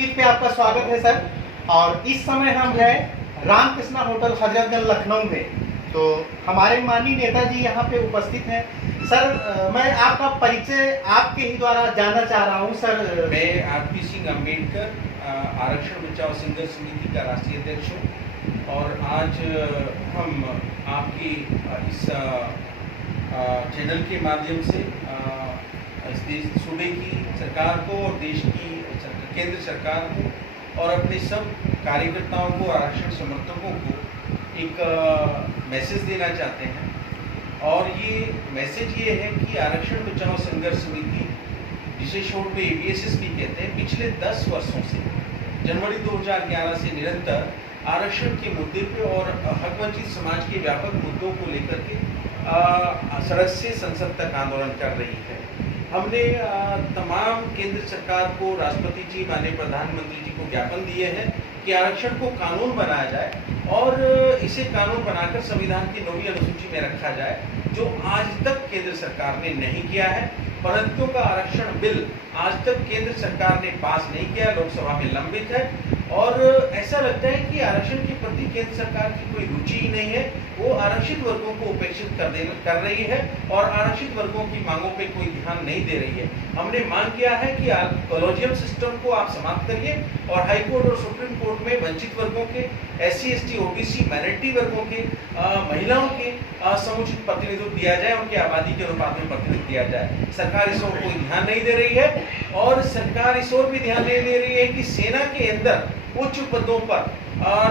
News पे आपका स्वागत है सर। और इस समय हम हैं रामकृष्णा होटल हजरतगंज लखनऊ में। तो हमारे माननीय नेताजी यहाँ पे उपस्थित हैं। सर मैं आपका परिचय आपके ही द्वारा जानना चाह रहा हूँ सर। मैं आरपी सिंह अम्बेडकर आरक्षण बचाओ संघर्ष समिति का राष्ट्रीय अध्यक्ष हूँ और आज हम आपकी इस चैनल के माध्यम से सूबे की सरकार को और देश की केंद्र सरकार को और अपने सब कार्यकर्ताओं को, आरक्षण समर्थकों को एक मैसेज देना चाहते हैं। और ये मैसेज ये है कि आरक्षण बचाओ संघर्ष समिति, जिसे शॉर्ट में ABSS भी कहते हैं, पिछले 10 वर्षों से जनवरी 2011 से निरंतर आरक्षण के मुद्दे पे और हकवंचित समाज के व्यापक मुद्दों को लेकर के सड़क से संसद तक आंदोलन कर रही है। हमने तमाम केंद्र सरकार को, राष्ट्रपति जी, माननीय प्रधानमंत्री जी को ज्ञापन दिए हैं कि आरक्षण को कानून बनाया जाए और इसे कानून बनाकर संविधान की 9वीं अनुसूची में रखा जाए, जो आज तक केंद्र सरकार ने नहीं किया है। परंतु का आरक्षण बिल आज तक केंद्र सरकार ने पास नहीं किया, लोकसभा में लंबित है और ऐसा लगता है कि आरक्षण के प्रति केंद्र सरकार की कोई रुचि ही नहीं है। वो आरक्षित वर्गों को उपेक्षित कर रही है और आरक्षित वर्गों की मांगों पे कोई ध्यान नहीं दे रही है। हमने मांग किया है कि कॉलोजियम सिस्टम को आप समाप्त करिए और हाई कोर्ट और सुप्रीम कोर्ट में वंचित वर्गों के, SC, ST, OBC, माइनॉरिटी वर्गों के, महिलाओं के समुचित प्रतिनिधित्व दिया जाए, उनकी आबादी के अनुपात में प्रतिनिधित्व दिया जाए। सरकार इस ओर कोई ध्यान नहीं दे रही है और सरकार इस ओर भी ध्यान नहीं दे रही है कि सेना के अंदर उच्च पदों पर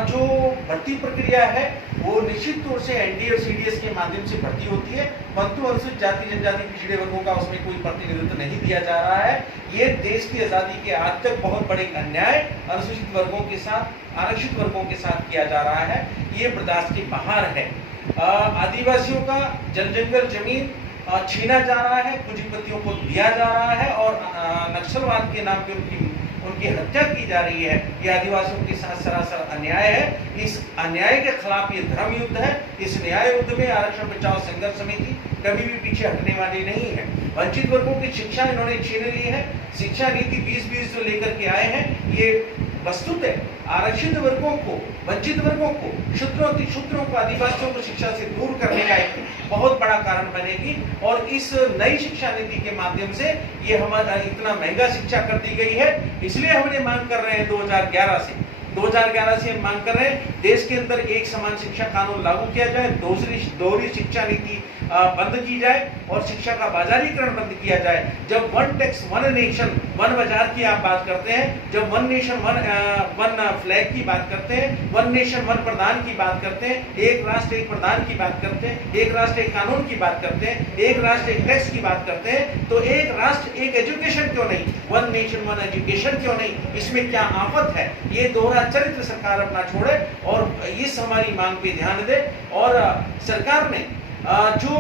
जो भर्ती प्रक्रिया है वो निश्चित तौर से ND और CDS के माध्यम से भर्ती होती है, परंतु अनुसूचित जाति, जनजाति, पिछड़े वर्गों का उसमें कोई प्रतिनिधित्व नहीं दिया जा रहा है। ये देश की आज़ादी के आज तक बहुत बड़े अन्याय अनुसूचित वर्गों के साथ, आरक्षित वर्गों के साथ किया जा रहा है। ये बर्दाश्त के बाहर है। आदिवासियों का जल जंगल जमीन छीना जा रहा है, पूंजीपतियों को दिया जा रहा है और नक्सलवाद के नाम पे उनकी हत्या की जा रही है। ये आदिवासियों के साथ सरासर अन्याय है। इस अन्याय के खिलाफ ये धर्म युद्ध है। इस न्याय युद्ध में आरक्षण बचाओ संघर्ष समिति कभी भी पीछे हटने वाली नहीं है। वंचित वर्गों की शिक्षा इन्होंने छीन ली है। शिक्षा नीति 2020 जो लेकर के आए हैं, ये वस्तुतः आरक्षित वर्गों को, वंचित वर्गों को, शूद्रों को, आदिवासियों को शिक्षा से दूर करने का एक बहुत बड़ा कारण बनेगी। और इस नई शिक्षा नीति के माध्यम से ये हमारा इतना महंगा शिक्षा कर दी गई है। इसलिए हमने मांग कर रहे हैं 2011 से हम मांग कर रहे हैं देश के अंदर एक समान शिक्षा कानून लागू किया जाए, दोहरी शिक्षा नीति बंद की जाए और शिक्षा का बाजारीकरण बंद किया जाए। जब one tax one nation one बाजार की आप बात करते हैं, जब वन नेशन वन फ्लैग की बात करते हैं, वन नेशन वन प्रधान की बात करते हैं, एक राष्ट्र एक प्रधान की बात करते हैं, एक राष्ट्र एक कानून की बात करते हैं, एक राष्ट्र एक टैक्स की बात करते हैं, तो एक राष्ट्र एक एजुकेशन क्यों नहीं, वन नेशन वन एजुकेशन क्यों नहीं? इसमें क्या आफत है? ये दोहरा चरित्र सरकार अपना छोड़े और इस हमारी मांग पे ध्यान दे। और सरकार ने जो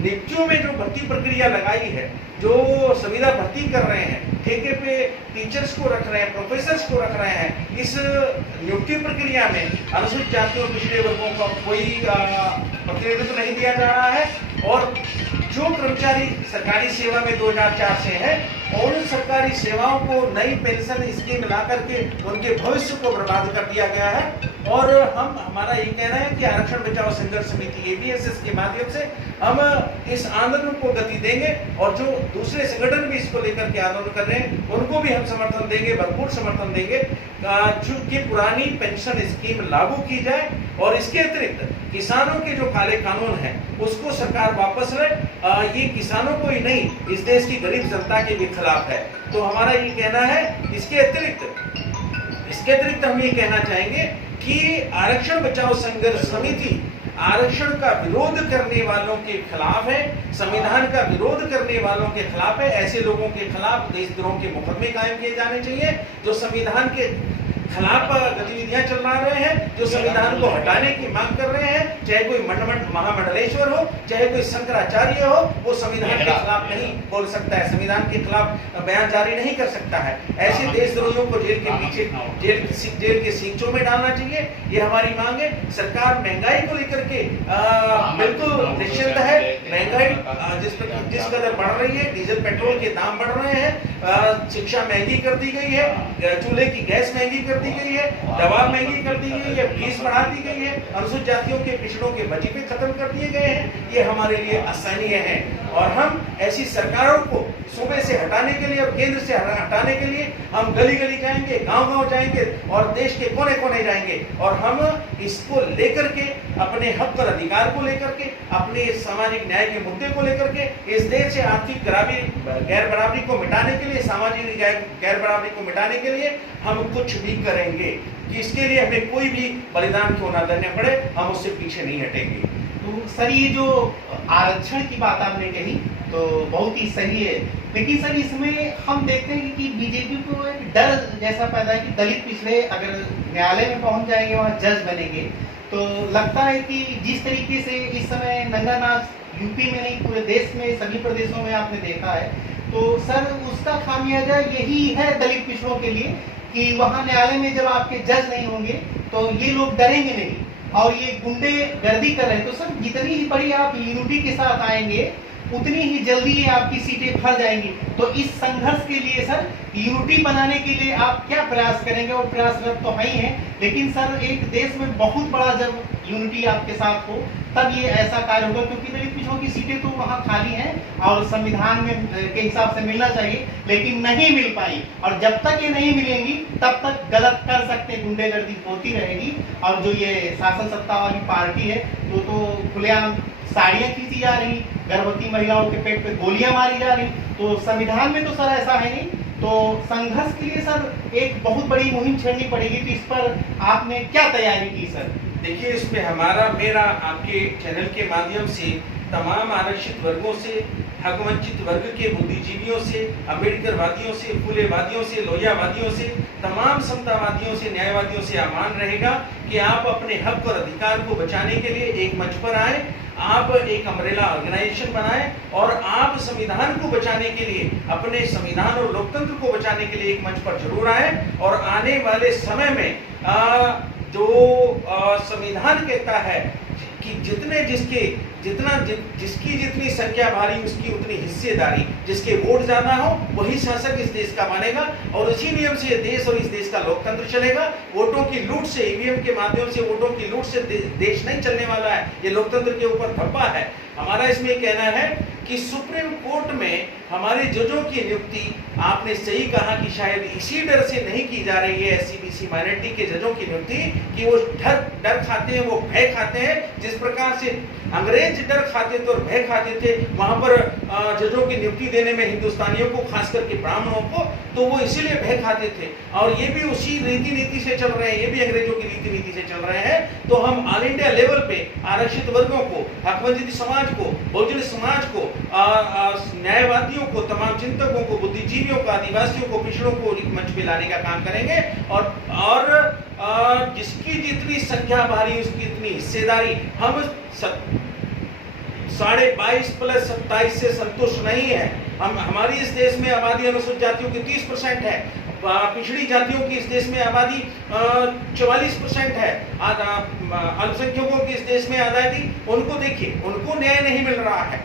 नियुक्तियों में जो भर्ती प्रक्रिया लगाई है, जो संविदा भर्ती कर रहे हैं, ठेके पे टीचर्स को रख रहे हैं, प्रोफेसर्स को रख रहे हैं, इस नियुक्ति प्रक्रिया में अनुसूचित जाति और पिछड़े वर्गों का कोई प्रतिनिधित्व नहीं दिया जा रहा है। और जो कर्मचारी सरकारी सेवा में 2004 से हैं, और उन सरकारी सेवाओं को नई पेंशन स्कीम ला करके उनके भविष्य को बर्बाद कर दिया गया है। और हमारा ये कहना है कि आरक्षण बचाओ संघर्ष समिति ABSS के माध्यम से हम इस आंदोलन को गति देंगे और जो दूसरे संगठन भी इसको लेकर के आंदोलन कर रहे हैं उनको भी हम समर्थन देंगे, भरपूर समर्थन देंगे जो कि पुरानी पेंशन स्कीम लागू की जाए और इसके अतिरिक्त किसानों के जो काले कानून हैं उसको सरकार वापस ले। ये किसानों को ही नहीं, इस देश की गरीब जनता के भी खिलाफ है। तो हमारा ये कहना है। इसके अतिरिक्त हम ये कहना चाहेंगे कि आरक्षण बचाओ संघर्ष समिति आरक्षण का विरोध करने वालों के खिलाफ है, संविधान का विरोध करने वालों के खिलाफ है। ऐसे लोगों के खिलाफ देशद्रोह के मुकदमे कायम किए जाने चाहिए जो संविधान के खिलाफ गतिविधियां चला रहे हैं, जो संविधान को हटाने की मांग कर रहे हैं, चाहे कोई महामंडलेश्वर हो, चाहे कोई शंकराचार्य हो, वो संविधान के खिलाफ नहीं बोल सकता है, संविधान के खिलाफ बयान जारी नहीं कर सकता है। ऐसे देशद्रोहियों को जेल के पीछे जेल के सींचों में डालना चाहिए, ये हमारी मांग है। सरकार महंगाई को लेकर के बिल्कुल निश्चित है। महंगाई जिस कदर बढ़ रही है, डीजल पेट्रोल के दाम बढ़ रहे हैं, शिक्षा महंगी कर दी गई है, चूल्हे की गैस महंगी कर दी गई है, दवा महंगी कर दी गई है, फीस बढ़ा दी गई है, अनुसूचित जातियों के पिछड़ों के वजीफे खत्म कर दिए गए हैं। ये हमारे लिए असहनीय है और हम ऐसी सरकारों को सूबे से हटाने के लिए और केंद्र से हटाने के लिए हम गली गली जाएंगे, गांव-गांव जाएंगे और देश के कोने-कोने जाएंगे और हम इसको लेकर के अपने हक और अधिकार को लेकर के, अपने सामाजिक न्याय के मुद्दे को लेकर के, इस देश से आर्थिक गैर बराबरी को मिटाने के लिए, सामाजिक गैर बराबरी को मिटाने के लिए हम कुछ भी करेंगे कि इसके लिए हमें कोई भी बलिदान क्यों ना देने पड़े, हम उससे पीछे नहीं हटेंगे। तो सर, ये जो आरक्षण की बात आपने कही तो बहुत ही सही है, लेकिन सर इसमें हम देखते हैं कि बीजेपी को एक डर जैसा पैदा है कि दलित पिछड़े अगर न्यायालय में पहुंच जाएंगे, वहां जज बनेंगे, तो लगता है कि जिस तरीके से इस समय नंगा नाच यूपी में नहीं पूरे देश में सभी प्रदेशों में आपने देखा है, तो सर उसका खामियाजा यही है दलित पिछड़ों के लिए कि वहां न्यायालय में जब आपके जज नहीं होंगे तो ये लोग डरेंगे नहीं और ये गुंडे गर्दी कर रहे हैं। तो सर जितनी ही बड़ी आप यूनिटी के साथ आएंगे उतनी ही जल्दी ये आपकी सीटें भर जाएंगी। तो इस संघर्ष के लिए सर यूनिटी बनाने के लिए आप क्या प्रयास करेंगे? और प्रयासरत तो है ही हैं, लेकिन सर एक देश में बहुत बड़ा जब यूनिटी आपके साथ हो तब ये ऐसा कार्य होगा, क्योंकि दलित पिछड़ों की सीटें तो वहाँ खाली हैं और संविधान में के हिसाब से मिलना चाहिए, लेकिन नहीं मिल पाई और जब तक ये नहीं मिलेंगी तब तक गलत कर सकते, गुंडेगर्दी होती रहेगी। और जो ये शासन सत्ता वाली पार्टी है तो खुलेआम साड़ियाँ खींची जा रही, गर्भवती महिलाओं के पेट पे गोलियां मारी जा रही, तो संविधान में तो सर ऐसा है नहीं। तो संघर्ष के लिए सर एक बहुत बड़ी मुहिम छेड़नी पड़ेगी, तो इस पर आपने क्या तैयारी की सर? देखिए, इसमें मेरा आपके चैनल के माध्यम से तमाम आरक्षित वर्गों से, हक वंचित वर्ग के बुद्धिजीवियों से, अम्बेडकरवादियों से, फुलेवादियों से, लोहियावादियों से, तमाम समतावादियों से, न्यायवादियों से आह्वान रहेगा कि आप अपने हक और अधिकार को बचाने के लिए एक मंच पर आए, आप एक अम्ब्रेला ऑर्गेनाइजेशन बनाएं और आप संविधान को बचाने के लिए, अपने संविधान और लोकतंत्र को बचाने के लिए एक मंच पर जरूर आए। और आने वाले समय में जो संविधान कहता है कि जिसकी जितनी संख्या भारी उसकी उतनी हिस्सेदारी, जिसके वोट ज्यादा हो वही शासक इस देश का बनेगा और उसी नियम से ये देश और इस देश का लोकतंत्र चलेगा। वोटों की लूट से, ईवीएम के माध्यम से वोटों की लूट से देश नहीं चलने वाला है, ये लोकतंत्र के ऊपर धब्बा है। हमारा इसमें कहना है कि सुप्रीम कोर्ट में हमारे जजों की नियुक्ति, आपने सही कहा कि शायद इसी डर से नहीं की जा रही है, एससी/बीसी माइनॉरिटी के जजों की नियुक्ति, कि वो डर खाते हैं, वो भय खाते हैं। जिस प्रकार से अंग्रेज डर खाते थे और भय खाते थे वहां पर जजों की नियुक्ति देने में हिंदुस्तानियों को, खास करके ब्राह्मणों को, तो वो इसीलिए भय खाते थे और ये भी उसी रीति नीति से चल रहे हैं, ये भी अंग्रेजों की रीति नीति से चल रहे हैं। तो हम ऑल इंडिया लेवल पे आरक्षित वर्गों को, हकवंचित समाज को, बहुजन समाज को, न्यायवादियों को, तमाम चिंतकों को, बुद्धिजीवियों को, आदिवासियों को, पिछड़ों को एक मंच पे लाने का काम करेंगे और जिसकी जितनी संख्या भारी उसकी इतनी हिस्सेदारी। हम 22.5 + 27 से संतुष्ट नहीं है। हमारी इस देश में आबादी अनुसूचित जातियों की 30% है, पिछड़ी जातियों की इस देश में आबादी 44% है, अल्पसंख्यकों की इस देश में आबादी, उनको देखिए, उनको न्याय नहीं मिल रहा है।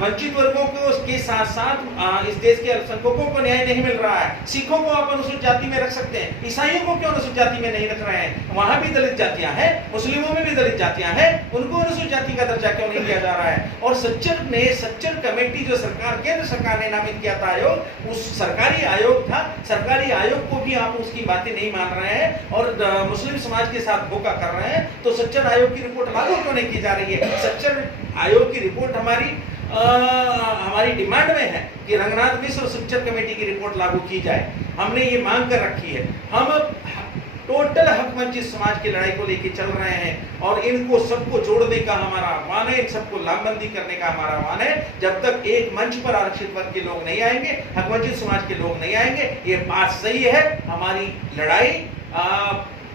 वंचित वर्गों को उसके साथ साथ इस देश के अल्पसंख्यकों को न्याय नहीं मिल रहा है। सिखों को आप अनुसूचित जाति में रख सकते हैं, ईसाइयों को क्यों अनुसूचित जाति में नहीं रख रहे हैं? वहां भी दलित जातियां हैं, मुस्लिमों में भी दलित जातियां हैं, उनको अनुसूचित जाति का दर्जा क्यों नहीं दिया जा रहा है? और सच्चर कमेटी जो केंद्र सरकार ने नामित किया था आयोग, उस सरकारी आयोग था, सरकारी आयोग को भी आप उसकी बातें नहीं मान रहे हैं और मुस्लिम समाज के साथ धोखा कर रहे हैं। तो सच्चर आयोग की रिपोर्ट लागू क्यों नहीं की जा रही है? सच्चर आयोग की रिपोर्ट हमारी डिमांड में है कि रंगनाथ मिश्र और सच्चर कमेटी की रिपोर्ट लागू की जाए। हमने ये मांग कर रखी है। हम टोटल हक वंचित समाज की लड़ाई को लेकर चल रहे हैं और इनको सबको जोड़ने का हमारा आह्वान है, इन सबको लामबंदी करने का हमारा आह्वान है। जब तक एक मंच पर आरक्षित वर्ग के लोग नहीं आएंगे, हक वंचित समाज के लोग नहीं आएंगे, ये बात सही है, हमारी लड़ाई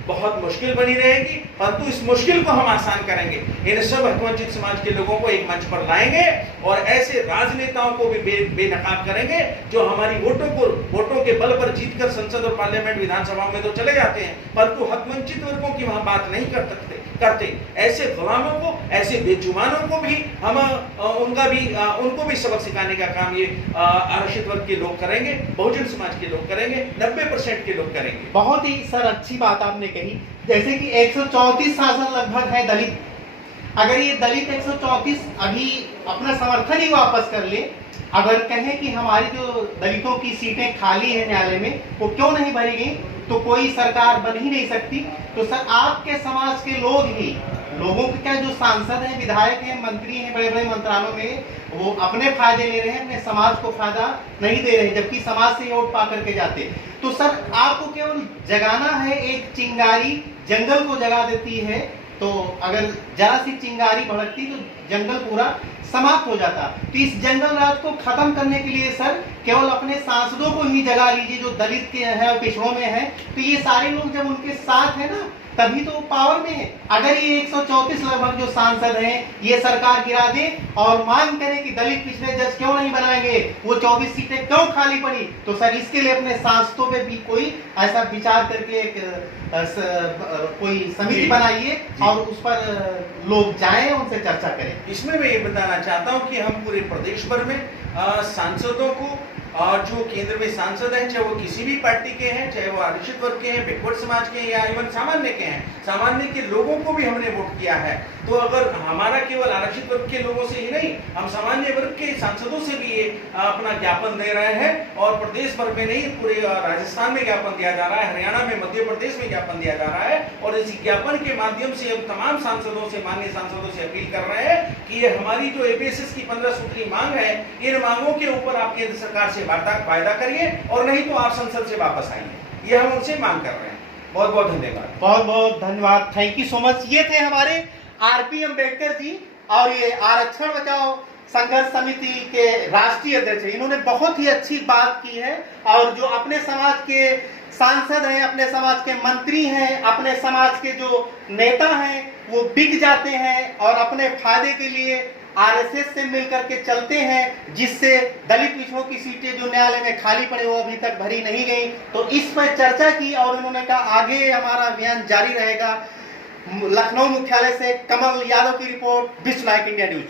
बहुत मुश्किल बनी रहेगी, परंतु इस मुश्किल को हम आसान करेंगे। इन सब हकवंचित समाज के लोगों को एक मंच पर लाएंगे और ऐसे राजनेताओं को भी बेनकाब करेंगे जो हमारी वोटों के बल पर जीतकर संसद और पार्लियामेंट विधानसभा में तो चले जाते हैं, परंतु हकवंचित वर्गों की वहां बात नहीं करते। ऐसे गुलामों को, ऐसे बेजुबानों को भी हम उनको भी सबक सिखाने का काम ये आरक्षित वर्ग के लोग करेंगे, बहुजन समाज के लोग करेंगे, 90% के लोग करेंगे। बहुत ही सर अच्छी बात आपने कही, जैसे कि 134 शासन लगभग है दलित। अगर ये दलित 134 अभी अपना समर्थन ही वापस कर ले, अगर कहें कि हमारी जो दलितों की सीटें खाली है न्यायालय में वो क्यों नहीं भरी गई, तो कोई सरकार बन ही नहीं सकती। तो सर आपके समाज के लोग ही, लोगों के क्या जो सांसद हैं, विधायक हैं, मंत्री हैं, बड़े बड़े मंत्रालयों में, वो अपने फायदे ले रहे हैं, अपने समाज को फायदा नहीं दे रहे, जबकि समाज से वोट पा करके जाते। तो सर आपको केवल जगाना है, एक चिंगारी जंगल को जगा देती है, तो अगर जरा सी चिंगारी भड़कती तो जंगल पूरा समाप्त हो जाता। तो इस जंगल राज को खत्म करने के लिए सर केवल अपने सांसदों को ही जगा लीजिए जो दलित के हैं और पिछड़ों में हैं। तो ये सारे लोग जब उनके साथ है ना, तभी तो पावर में है। अगर ये 134 लगभग जो सांसद हैं ये सरकार गिरा दे और मांग करें कि दलित पिछड़े जज क्यों नहीं बनाएंगे, वो 24 सीटें क्यों खाली पड़ी, तो सर इसके लिए अपने सांसदों पे भी कोई ऐसा विचार करके कोई समिति बनाइए और उस पर लोग जाएं, उनसे चर्चा करें। इसमें मैं ये बताना चाहता हूं कि हम पूरे प्रदेश भर में सांसदों को, और जो केंद्र में सांसद हैं, चाहे वो किसी भी पार्टी के हैं, चाहे वो आरक्षित वर्ग के हैं, बैकवर्ड समाज के हैं या इवन सामान्य के हैं, सामान्य के लोगों को भी हमने वोट किया है। तो अगर हमारा केवल आरक्षित वर्ग के लोगों से ही नहीं, हम सामान्य वर्ग के सांसदों से भी ये अपना ज्ञापन दे रहे हैं, और प्रदेश भर में नहीं, पूरे राजस्थान में ज्ञापन दिया जा रहा है, हरियाणा में, मध्य प्रदेश में ज्ञापन दिया जा रहा है। और इस ज्ञापन के माध्यम से हम तमाम सांसदों से, माननीय सांसदों से अपील कर रहे हैं कि ये हमारी जो एबीएसएस की 15 सूत्री मांग है, इन मांगों के ऊपर आप केंद्र सरकार से वायदा करिए, और नहीं तो आप संसद से वापस आइए। ये हम उनसे मांग कर रहे हैं। बहुत बहुत धन्यवाद। बहुत बहुत धन्यवाद, थैंक यू सो मच। ये थे हमारे आरपी अम्बेडकर जी, और ये आरक्षण बचाओ संघर्ष समिति के राष्ट्रीय अध्यक्ष हैं। इन्होंने बहुत ही अच्छी बात की है, और जो अपने समाज के सांसद हैं, अपने समाज के मंत्री हैं, अपने समाज के जो नेता हैं, वो बिक जाते हैं और अपने फायदे के लिए आरएसएस से मिलकर के चलते हैं, जिससे दलित पिछड़ों की सीटें जो न्यायालय में खाली पड़े वो अभी तक भरी नहीं गई। तो इस पर चर्चा की और उन्होंने कहा आगे हमारा अभियान जारी रहेगा। लखनऊ मुख्यालय से कमल यादव की रिपोर्ट, विश्व लाइक इंडिया न्यूज।